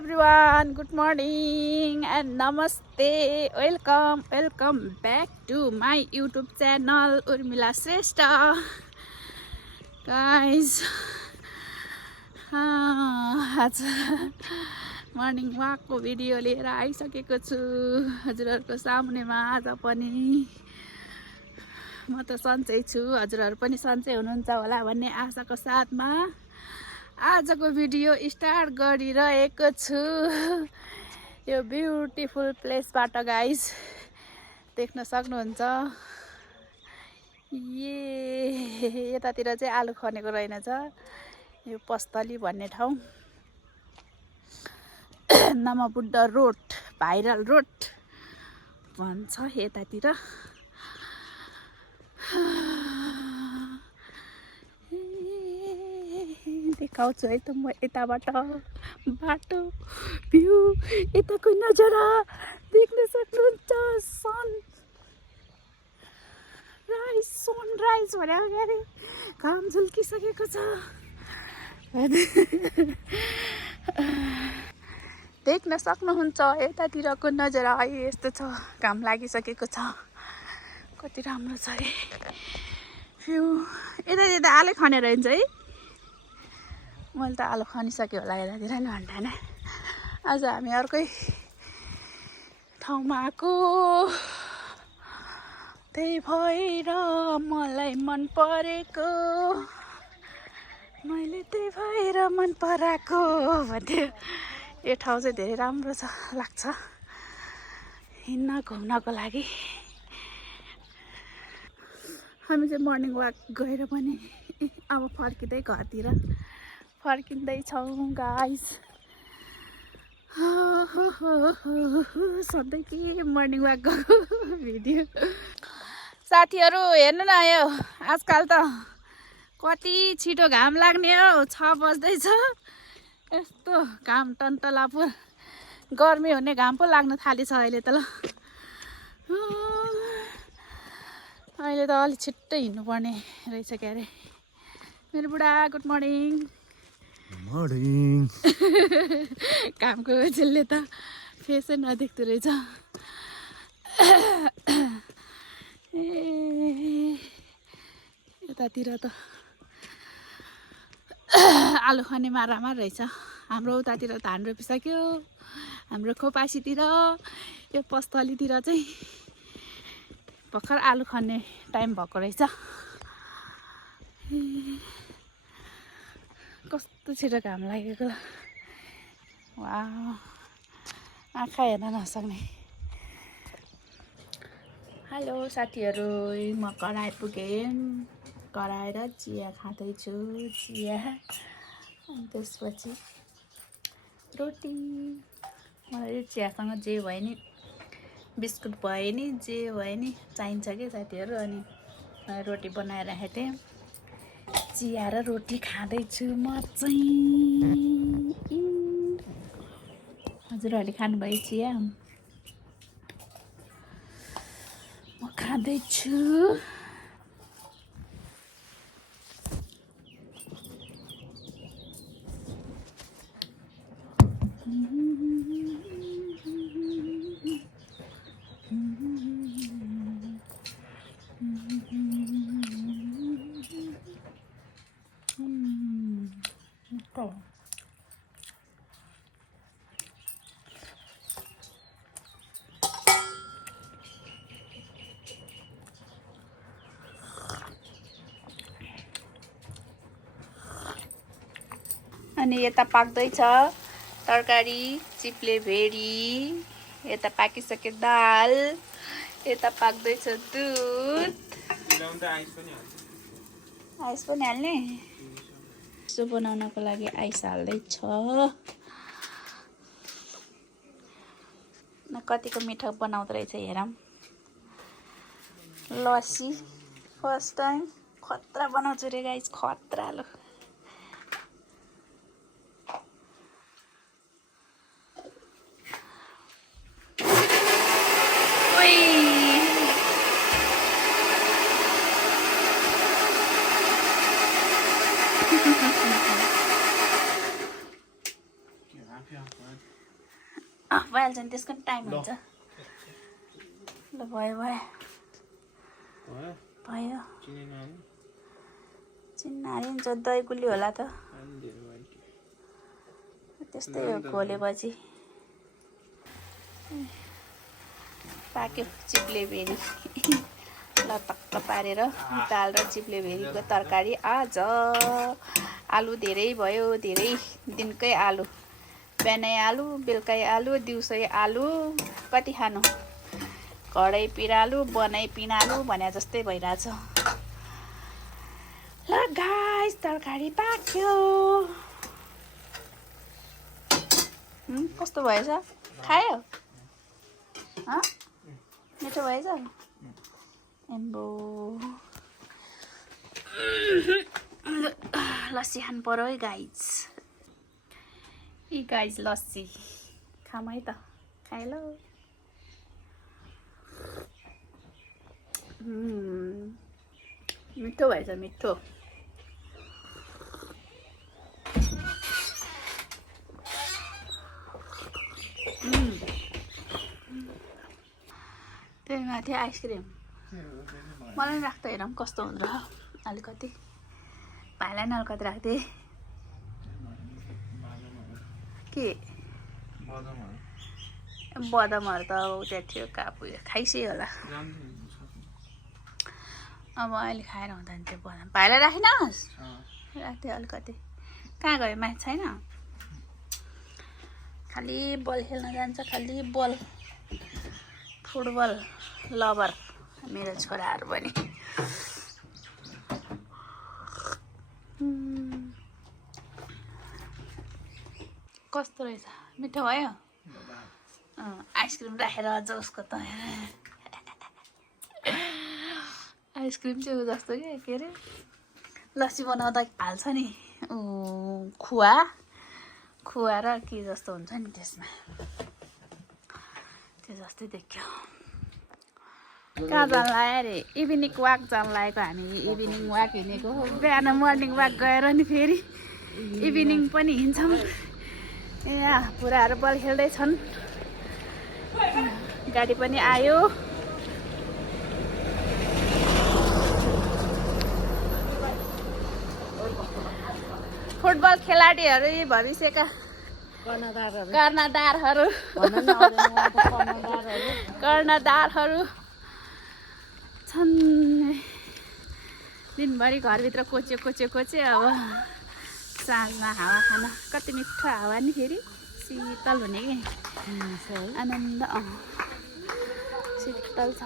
everyone, good morning and namaste. Welcome back to my YouTube channel Urmila Shrestha. Guys, आज morning walk को video लिएर आइसकेको छु हजुरहरुको सामुनेमा। आज पनि म त सन्चै छु, हजुरहरु पनि सन्चै हुनुहुन्छ होला भन्ने आशाको साथमा आजको भिडियो स्टार्ट गरिरहेको छु। यो ब्युटिफुल प्लेसबाट गाइस देख्न सक्नुहुन्छ। यतातिर चाहिँ आलु खनेको रहेनछ। यो पस्तली भन्ने ठाउँ नमबुद्ध रोड, भाइरल रोड भन्छ यतातिर। देखाउँछु है त म यताबाट बाटो भ्यू, यताको नजारा देख्न सक्नुहुन्छ। सनराइज भनेको गरे घाम झुल्किसकेको छ। देख्न सक्नुहुन्छ यतातिरको नजारा यस्तो छ। घाम लागिसकेको छ, कति राम्रो छ रे भ्यू। यता आलु खनेर हिँड्छ है। मैले त आलु खनिसक्यो होला यतातिर नि भन्दैन। आज हामी अर्कै ठाउँमा आएको, त्यही भएर मलाई मन परेको, मैले त्यही भएर मन पराएको भन्थ्यो। यो ठाउँ चाहिँ धेरै राम्रो छ, लाग्छ हिँड्न घुम्नको लागि। हामी चाहिँ मर्निङ वाक गएर पनि अब फर्किँदै घरतिर फर्किँदैछौँ गाइस। सधैँ के मर्निङ वाक गएको भिडियो। साथीहरू हेर्नु न, यो आजकल त कति छिटो घाम लाग्ने हो। 6 बज्दैछ, यस्तो घाम टन्टलापुर गर्मी हुने घाम पो लाग्न थालेछ अहिले त। ल अहिले त अलि छिट्टै हिँड्नुपर्ने रहेछ क्या अरे। मेरो बुढा गुड मर्निङ। मर्निङ। कामको जसले त फेसै नदेख्दो रहेछ। यतातिर त आलु खने मारामार रहेछ। हाम्रो उतातिर धान रोपिसक्यो। हाम्रो खोपासीतिर, यो पस्तलीतिर चाहिँ भर्खर आलु खन्ने टाइम भएको रहेछ। कस्तो छिटो घाम लागेको। वाह, आँखा हेर्न नसक्ने। हेलो साथीहरू, म घर आइपुगेँ। घर आएर चिया खाँदैछु, चिया अनि त्यसपछि रोटी। मलाई यो चियासँग जे भयो नि, बिस्कुट भयो नि, जे भयो नि चाहिन्छ कि साथीहरू। अनि रोटी बनाएर राखेको थिएँ, चिया र रोटी खाँदैछु म चाहिँ। हजुरहरूले खानुभयो चिया? म खाँदैछु। अनि यता पाक्दैछ तरकारी, चिप्ले भेडी। यता पाकिसक्यो दाल, यता पाक्दैछ दुध। आइस पनि हाल्ने। यसो बनाउनको लागि आइस हाल्दैछ। न कतिको मिठो बनाउँदो रहेछ हेरौँ। लस्सी फर्स्ट टाइम खतरा बनाउँछु रे गाइस, खतरा। लो भइहाल्छ नि त्यसको पनि टाइम हुन्छ ल भयो भयो चिन्न हालिन्छ दही गुली होला त त्यस्तै हो घोलेपछि पाक्यो चिप्ले भेरी लटक्क पारेर दाल र चिप्ले भेरीको तरकारी आज आलु धेरै भयो धेरै दिनकै आलु बिहानै आलु बेलुकै आलु दिउँसै आलु कति खानु घरै पिरालु बनाइ पिनालु भने जस्तै भइरहेछ ल गाइस तरकारी पाक्यो कस्तो भएछ खायो मिठो भएछ एम्बो लस्सी खानु पर्यो है गाइस लस्सी खाम है त खाए ल मिठो भएछ मिठो त्यही माथि आइसक्रिम मलाई राख्दा हेरौँ कस्तो हुँदो रहेछ अलिकति भाइलाई नि अलिकति राख्दिएँ के बदमहरू त अब त्यहाँ थियो कापु खाइसक्यो होला अब अहिले खाएर हुँदैन त्यो बदम भाइलाई राखिनस् राख्थेँ अलिकति कहाँ गयो माथि छैन खालि बल खेल्न जान्छ खालि बल फुटबल लभर मेरो छोराहरू पनि कस्तो रहेछ मिठो भयो आइसक्रिम राखेर अझ उसको त आइसक्रिम चाहिँ जस्तो के अरे लस्सी बनाउँदा हाल्छ नि खुवा र के जस्तो हुन्छ नि त्यसमा त्यो जस्तै देख्यो कहाँ जान लाग्यो अरे इभिनिङ वाक जान लागेको हामी इभिनिङ वाक हिँडेको बिहान मर्निङ वाक गएर नि फेरि इभिनिङ पनि हिँड्छौँ पुराहरू बल खेल्दैछन् गाडी पनि आयो फुटबल खेलाडीहरू भविष्यका कर्णधारहरू छन् दिनभरि घरभित्र कोचे अब साँझमा हावा खान कति मिठो हावा नि फेरि शीतल हुने कि आनन्द शीतल छ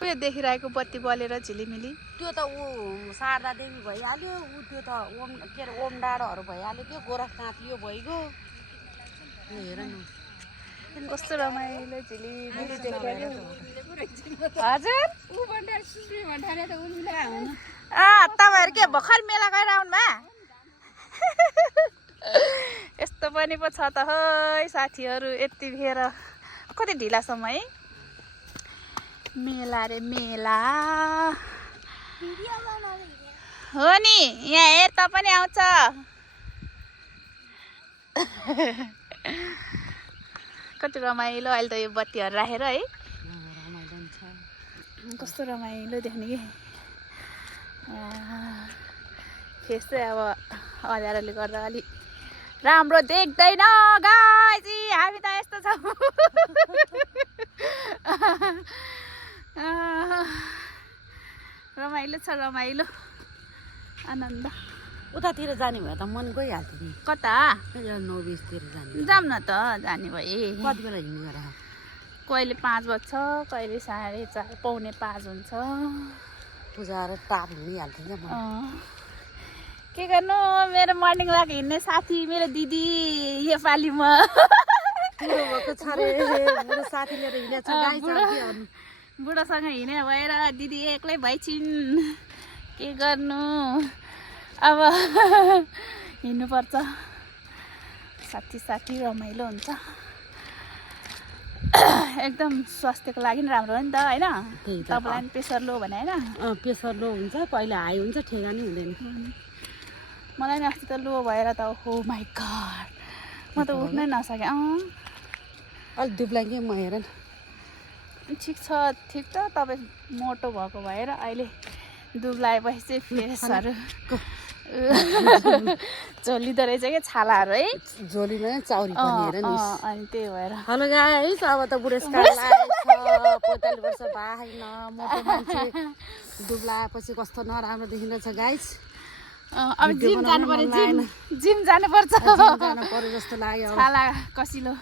उयो देखिरहेको बत्ती बलेर झिलिमिली त्यो त ऊ शारदा देवी भइहाल्यो ऊ त्यो त ओम के अरे ओम डाँडोहरू भइहाल्यो त्यो गोरखनाथ यो भइगयो हेर न कस्तो रमाइलो झिलिमिली देखिरहेको हजुर तपाईँहरू के भर्खर मेला गएर आउनु भए यस्तो पनि पो छ त है साथीहरू यतिखेर कति ढिलासम्म है मेला रे मेला हो नि यहाँ हेर त पनि आउँछ कति रमाइलो अहिले त यो बत्तीहरू राखेर है कस्तो रमाइलो देख्ने कि फेस चाहिँ अब अँध्यारोले गर्दा अलिक राम्रो देख्दैन गाइस हामी त यस्तो छौँ रमाइलो छ रमाइलो आनन्द उतातिर जाने भयो त मन गइहाल्थ्यो नि कता 9:20 जाने जाऊँ न त जाने भए कति बेला हिँड्नु गएर कहिले 5 बज्छ कहिले 4:30 पौने 5 हुन्छ पूजा र टाप हिँडिहाल्थ्यो नि के गर्नु मेरो मर्निङ वाक हिँड्ने साथी मेरो दिदी योपालि म बुढो भएको छ रे बुढो साथी लिएर हिँडेछ गाइस बुढोसँग हिँडे भएर दिदी एक्लै भइछिन् के गर्नु अब हिँड्नुपर्छ साथी रमाइलो हुन्छ एकदम स्वास्थ्यको लागि पनि राम्रो हो नि त होइन तपाईँलाई पनि प्रेसर लो भने होइन प्रेसर लो हुन्छ कहिले हाई हुन्छ ठेगानी हुँदैन मलाई नि अस्ति त लो भएर त हो माई गड म त उठ्नै नसकेँ अलिक दुब्ला कि म हेर न ठिक छ ठिक त तपाईँ मोटो भएको भएर अहिले दुब्लाएपछि चाहिँ फेसहरू झोलिँदो रहेछ क्या छालाहरू है झोलीमा चाउरी पनि हेर नि अनि त्यही भएर हेलो गाइस अब त बुढेसकाल लागेको छ 45 वर्ष भएन मोटो मान्छे दुब्लाएपछि कस्तो नराम्रो देखिँदैछ गाइस अब जिम जानु पर्यो जिम जानुपर्छ जानु पर्यो जस्तो लाग्यो छाला कसिलो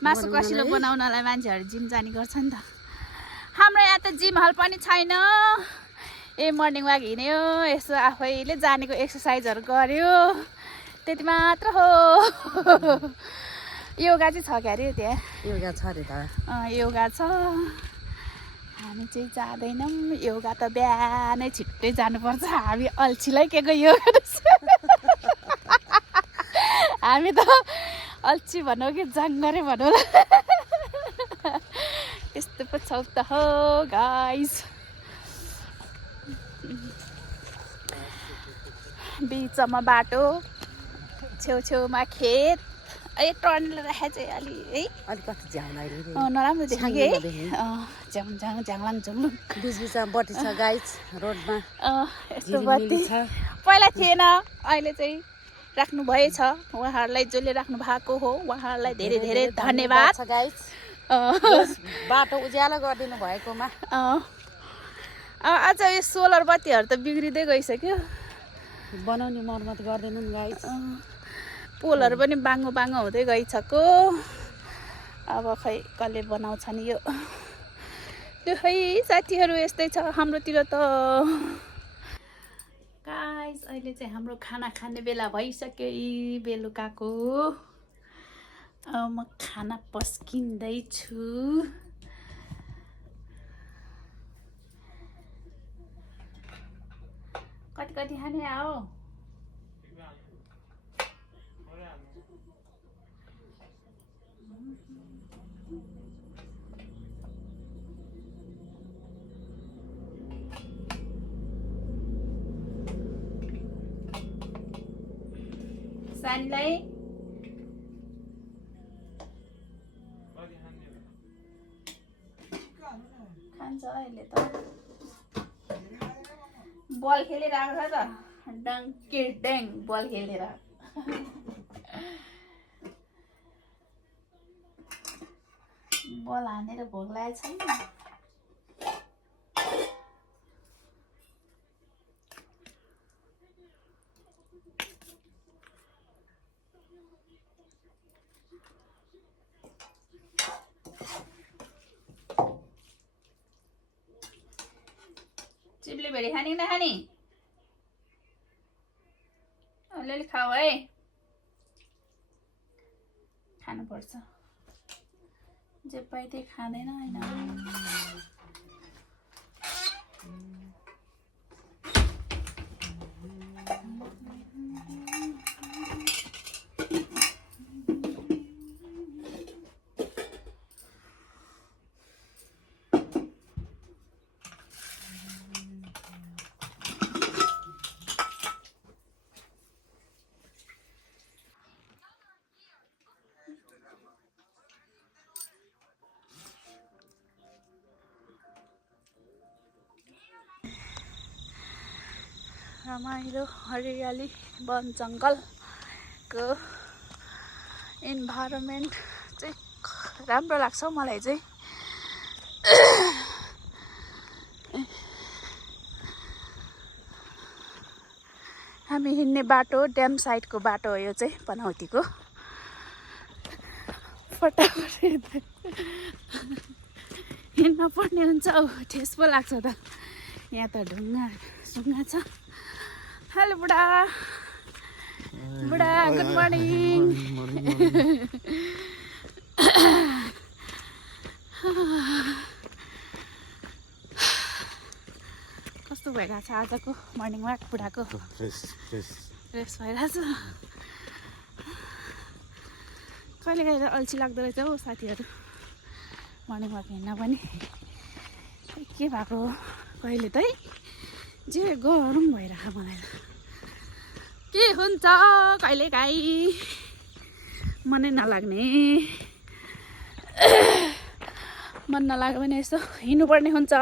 मासु कसिलो बनाउनलाई मान्छेहरू जिम जाने गर्छ नि त हाम्रो यहाँ त जिम हल पनि छैन मर्निङ वाक हिँड्यो यसो आफैले जानेको एक्सर्साइजहरू गर्यो त्यति मात्र हो योगा चाहिँ छ क्या अरे त्यहाँ योगा छ अरे त योगा छ हामी चाहिँ जाँदैनौँ योगा त बिहानै छिट्टै जानुपर्छ हामी अल्छीलाई के योगा हामी त अल्छी भनौँ कि जाङ्गरे भनौँ यस्तो पो छौ त हो गाइस बिचमा बाटो छेउछेउमा खेत टर्नले राखेको चाहिँ अलि है अलिकति झ्याङ लाग्यो नराम्रो देख्यो कि है झ्याङलाङ झुङ्लुङ बिचबिचमा बत्ती छ गाइस रोडमा यस्तो बत्ती पहिला थिएन अहिले चाहिँ राख्नु भएछ उहाँहरूलाई जसले राख्नु भएको हो उहाँहरूलाई धेरै धेरै धन्यवाद गाइस बाटो उज्यालो गरिदिनु भएकोमा आज यो सोलर बत्तीहरू त बिग्रिँदै गइसक्यो बनाउने मर्मत गर्दैनौँ गाइस पोलहरू पनि बाङ्गो बाङ्गो हुँदै गइसक्यो अब खै कसले बनाउँछ नि यो त्यो खै साथीहरू यस्तै छ हाम्रोतिर त गाइस अहिले चाहिँ हाम्रो खाना खाने बेला भइसक्यो बेलुकाको म खाना पस्किँदैछु कति कति खाने आओ सानीलाई खान्छ अहिले त बल खेलिरहेको छ त डाङ किर्ड्याङ बल खेलेर बल हानेर भोक लागेको छैन चिप्ले भेडी खाने कि नखाने अलिअलि खाऊ है खानुपर्छ जे पाइ त्यही खाँदैन होइन रमाइलो हरियाली वन जङ्गलको इन्भाइरोमेन्ट चाहिँ राम्रो लाग्छ मलाई चाहिँ हामी हिँड्ने बाटो ड्याम साइडको बाटो हो यो चाहिँ पनौतीको फटाफट हिँड्न पर्ने हुन्छ ठेस पो लाग्छ त यहाँ त ढुङ्गा सुङ्गा छ हेलो बुढा बुढा गुड मर्निङ कस्तो भइरहेको छ आजको मर्निङ वाक बुढाको फ्रेस भइरहेछ कहिले कहिले अल्छी लाग्दो रहेछ हौ साथीहरू मर्निङ वाक हिँड्न पनि के भएको कहिले त जे गरौँ भइरहेको मलाई के हुन्छ कहिलेकाहीँ मनै नलाग्ने मन नलाग्यो भने यसो हिँड्नुपर्ने हुन्छ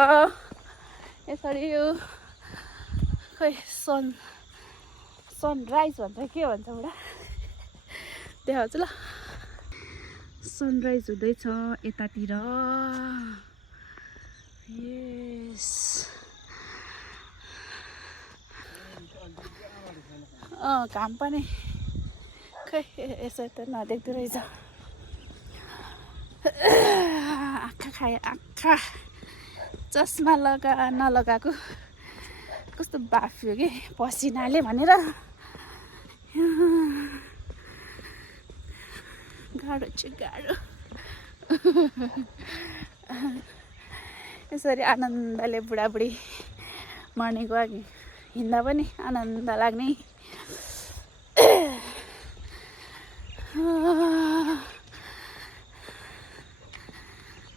यसरी यो खै सनराइज भन्छ के भन्छ बुढा देखाउँछु ल सनराइज हुँदैछ यतातिर यस घाम पनि खै यसो त नदेख्दो रहेछ आँखा खायो आँखा चस्मा नलगाएको कस्तो बाफ्यो कि पसिनाले भनेर गाह्रो छ गाह्रो यसरी आनन्दले बुढाबुढी मर्निङ वाक हिँड्दा पनि आनन्द लाग्ने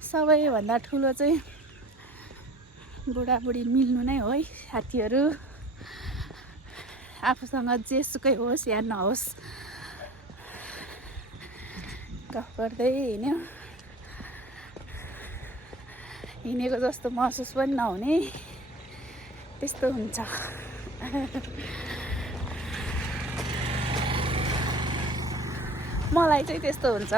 सबैभन्दा ठुलो चाहिँ बुढाबुढी मिल्नु नै हो है साथीहरू आफूसँग जेसुकै होस् या नहोस् गफ गर्दै हिँडेको जस्तो महसुस पनि नहुने त्यस्तो हुन्छ मलाई चाहिँ त्यस्तो हुन्छ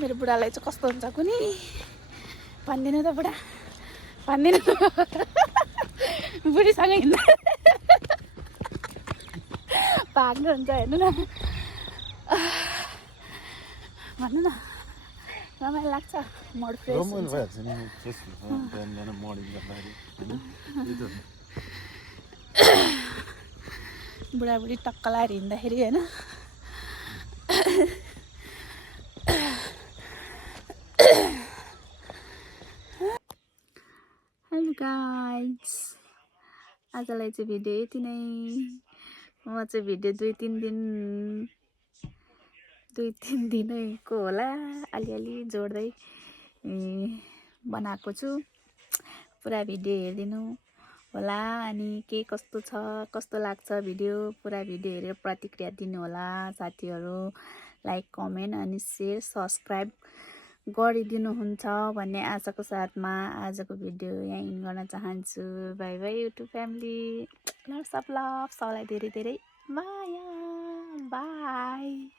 मेरो बुढालाई चाहिँ कस्तो हुन्छ कुनी भन्दिनँ त बुढा भन्दिनँ बुढीसँग हिँड्दा भाग्नुहुन्छ हेर्नु न भन्नु न रमाइलो लाग्छ मोड फ्रेस बुढाबुढी टक्क लाएर हिँड्दाखेरि होइन हेलो गाइज आजलाई चाहिँ भिडियो यति नै म चाहिँ भिडियो दुई तिन दिनैको होला अलिअलि जोड्दै बनाएको छु पुरा भिडियो हेरिदिनु होला अनि के कस्तो छ कस्तो लाग्छ भिडियो पुरा भिडियो हेरेर प्रतिक्रिया दिनु होला साथीहरू लाइक कमेन्ट अनि सेयर सब्सक्राइब गरिदिनुहुन्छ भन्ने आशाको साथमा आजको भिडियो यहाँ इन्ड गर्न चाहन्छु by by YouTube family love सबलाई धेरै धेरै माया बाई